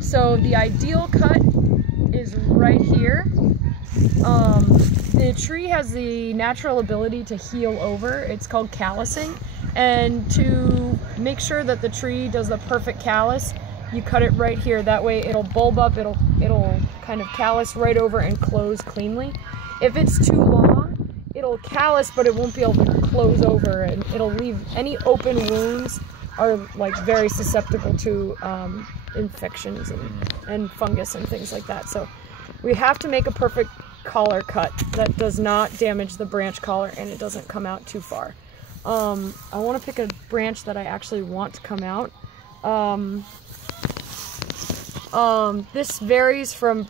So the ideal cut is right here. The tree has the natural ability to heal over. It's called callousing. And to make sure that the tree does the perfect callus, you cut it right here. That way it'll bulb up, it'll kind of callus right over and close cleanly. If it's too long, it'll callus, but it won't be able to close over, and it'll leave any open wounds are like very susceptible to infections and fungus and things like that. So we have to make a perfect collar cut that does not damage the branch collar and it doesn't come out too far. I want to pick a branch that I actually want to come out. This varies from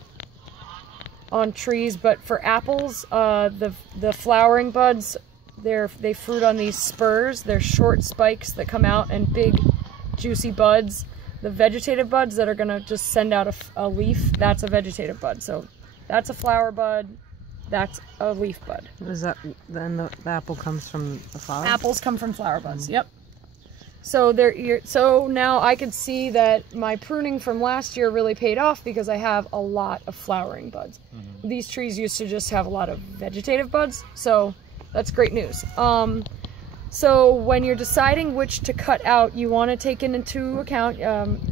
on trees, but for apples, the flowering buds, they fruit on these spurs. They're short spikes that come out and big juicy buds. The vegetative buds that are gonna just send out a leaf, that's a vegetative bud. So that's a flower bud, that's a leaf bud. Is that then the apple comes from the flower? Apples come from flower buds. Yep. So so now I can see that my pruning from last year really paid off because I have a lot of flowering buds. These trees used to just have a lot of vegetative buds, so that's great news. So when you're deciding which to cut out, you want to take into account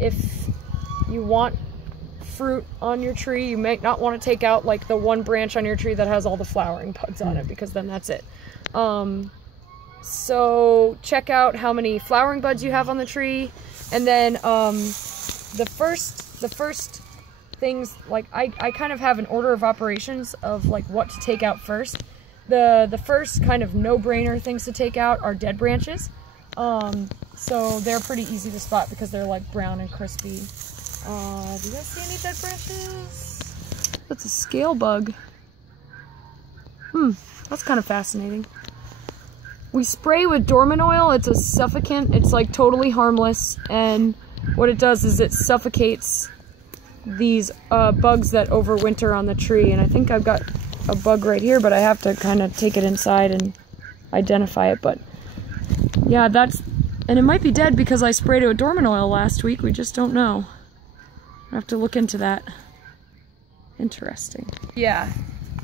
if you want fruit on your tree, you might not want to take out like the one branch on your tree that has all the flowering buds on it, because then that's it. So check out how many flowering buds you have on the tree, and then the first things, like I kind of have an order of operations of like what to take out first. The first kind of no-brainer things to take out are dead branches. So they're pretty easy to spot because they're like brown and crispy. Do you guys see any dead branches? That's a scale bug. That's kind of fascinating. We spray with dormant oil. It's a suffocant. It's like totally harmless, and what it does is it suffocates these bugs that overwinter on the tree. And I think I've got a bug right here, but I have to kind of take it inside and identify it. But yeah, and it might be dead because I sprayed it with dormant oil last week. We just don't know. I have to look into that. Interesting. Yeah,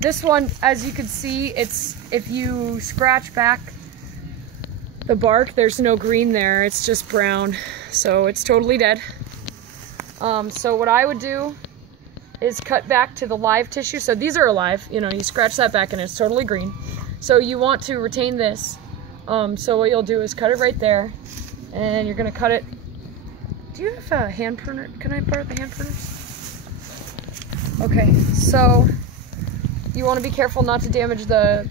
this one, as you can see, it's, if you scratch back the bark, there's no green there, it's just brown, so it's totally dead. So what I would do is cut back to the live tissue. So these are alive, you know, you scratch that back and it's totally green. So you want to retain this. So what you'll do is cut it right there, and you're gonna cut it. Do you have a hand pruner? Can I borrow the hand pruner? Okay, so you want to be careful not to damage the...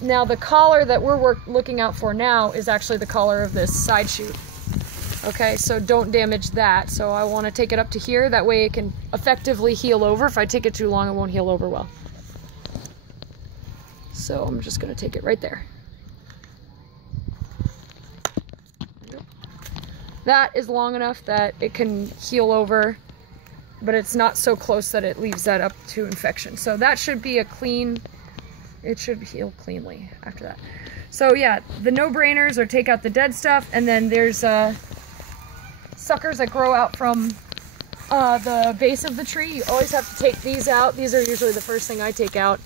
Now the collar that we're looking out for now is actually the collar of this side shoot. Okay, so don't damage that. So I want to take it up to here, that way it can effectively heal over. If I take it too long, it won't heal over well. So I'm just going to take it right there. That is long enough that it can heal over, but it's not so close that it leaves that up to infection. So that should be a clean, it should heal cleanly after that. So yeah, the no-brainers are take out the dead stuff, and then there's suckers that grow out from the base of the tree. You always have to take these out. These are usually the first thing I take out.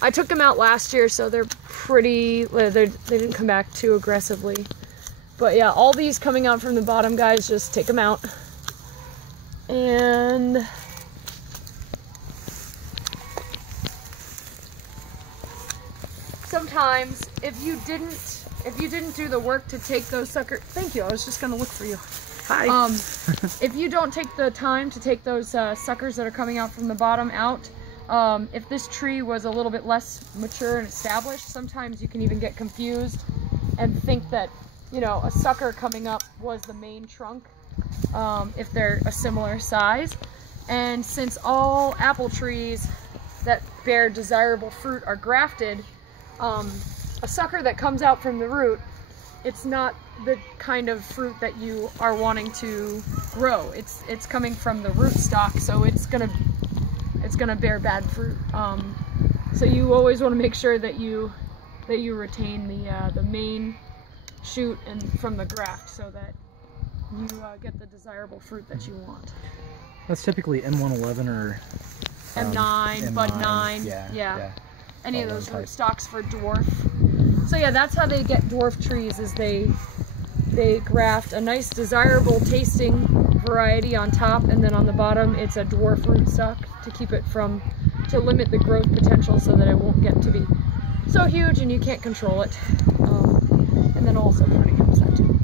I took them out last year, so they're pretty, they didn't come back too aggressively. But yeah, all these coming out from the bottom, guys, just take them out. And sometimes if you didn't do the work to take those suckers, thank you, I was just gonna look for you. Hi. If you don't take the time to take those suckers that are coming out from the bottom out, if this tree was a little bit less mature and established, sometimes you can even get confused and think that, you know, a sucker coming up was the main trunk, if they're a similar size. And since all apple trees that bear desirable fruit are grafted, a sucker that comes out from the root, it's not the kind of fruit that you are wanting to grow. It's coming from the root stock, so it's gonna bear bad fruit. So you always want to make sure that you retain the main shoot and from the graft, so that you get the desirable fruit that you want. That's typically M111 or M9, Bud 9, yeah. Any of those root stocks for dwarf. So yeah, that's how they get dwarf trees, is they graft a nice desirable tasting variety on top, and then on the bottom it's a dwarf rootstock to keep it to limit the growth potential so that it won't get to be so huge and you can't control it. And then also pruning helps that too.